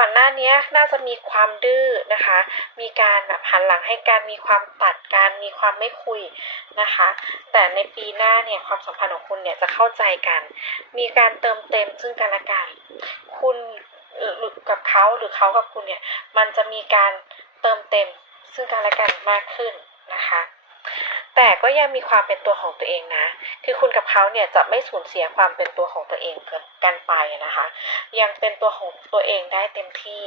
ก่อนหน้านี้น่าจะมีความดื้อนะคะ มีการแบบหันหลังให้การมีความตัดการมีความไม่คุยนะคะ แต่ในปีหน้าเนี่ยความสัมพันธ์ของคุณเนี่ยจะเข้าใจกัน มีการเติมเต็มซึ่งกันและกัน คุณหรือกับเขาหรือเขากับคุณเนี่ย มันจะมีการเติมเต็มซึ่งกันและกันมากขึ้นนะคะ แต่ก็ยังมีความเป็นตัวของตัวเองนะ คือคุณกับเขาเนี่ยจะไม่สูญเสียความเป็นตัวของตัวเองเกินกันไปนะคะ ยังเป็นตัวของตัวเองได้เต็มที่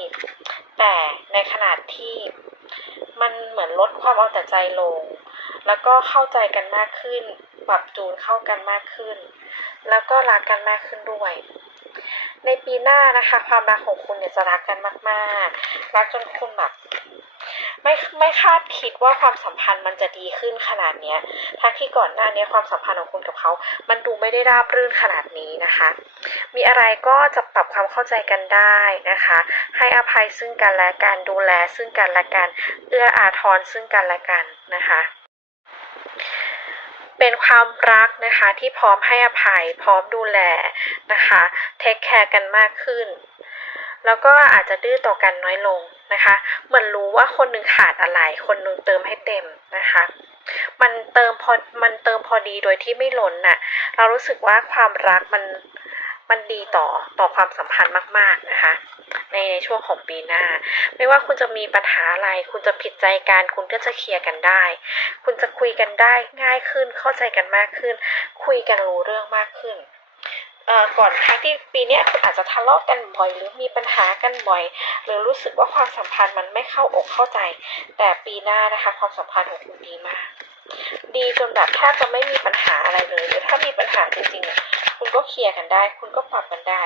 แต่ในขนาดที่มันเหมือนลดความเอาแต่ใจลง แล้วก็เข้าใจกันมากขึ้น ปรับจูนเข้ากันมากขึ้น แล้วก็รักกันมากขึ้นด้วย ในปีหน้านะคะ ความรักของคุณเนี่ยจะรักกันมาก ๆ รักจนคุณแบบ ไม่ไม่คาดคิดว่าความสัมพันธ์มันจะดีขึ้นขนาดเนี้ยทั้งที่ก่อนหน้านี้ความสัมพันธ์ของคุณกับเขา มันดูไม่ได้ราบรื่นขนาดนี้นะคะ มีอะไรก็จะปรับความเข้าใจกันได้นะคะ ให้อภัยซึ่งกันและกันดูแลซึ่งกันและกัน เอื้ออาทรซึ่งกันและกันนะคะเป็นความรักนะคะที่พร้อมให้อภัยพร้อมดูแลนะคะเทคแคร์กันมากขึ้น แล้วก็อาจจะดื้อต่อกันน้อยลงนะคะ เหมือนรู้ว่าคนหนึ่งขาดอะไร คนหนึ่งเติมให้เต็มนะคะ มันเติมพอ มันเติมพอดีโดยที่ไม่ล้นน่ะ เรารู้สึกว่าความรักมันมันดีต่อต่อความสัมพันธ์มากๆนะคะ ในในช่วงของปีหน้า ไม่ว่าคุณจะมีปัญหาอะไร คุณจะผิดใจกันคุณก็จะเคลียร์กันได้ คุณจะคุยกันได้ง่ายขึ้นเข้าใจกันมากขึ้น คุยกันรู้เรื่องมากขึ้น ก่อนครั้งที่ปีนี้คุณอาจจะทะเลาะกันบ่อย หรือมีปัญหากันบ่อย หรือรู้สึกว่าความสัมพันธ์มันไม่เข้าอกเข้าใจ แต่ปีหน้านะคะ ความสัมพันธ์ของคุณดีมาก ดีจนแบบแทบจะไม่มีปัญหาอะไรเลย หรือถ้ามีปัญหาจริงๆคุณก็เคลียร์กันได้ คุณก็ปรับกันได้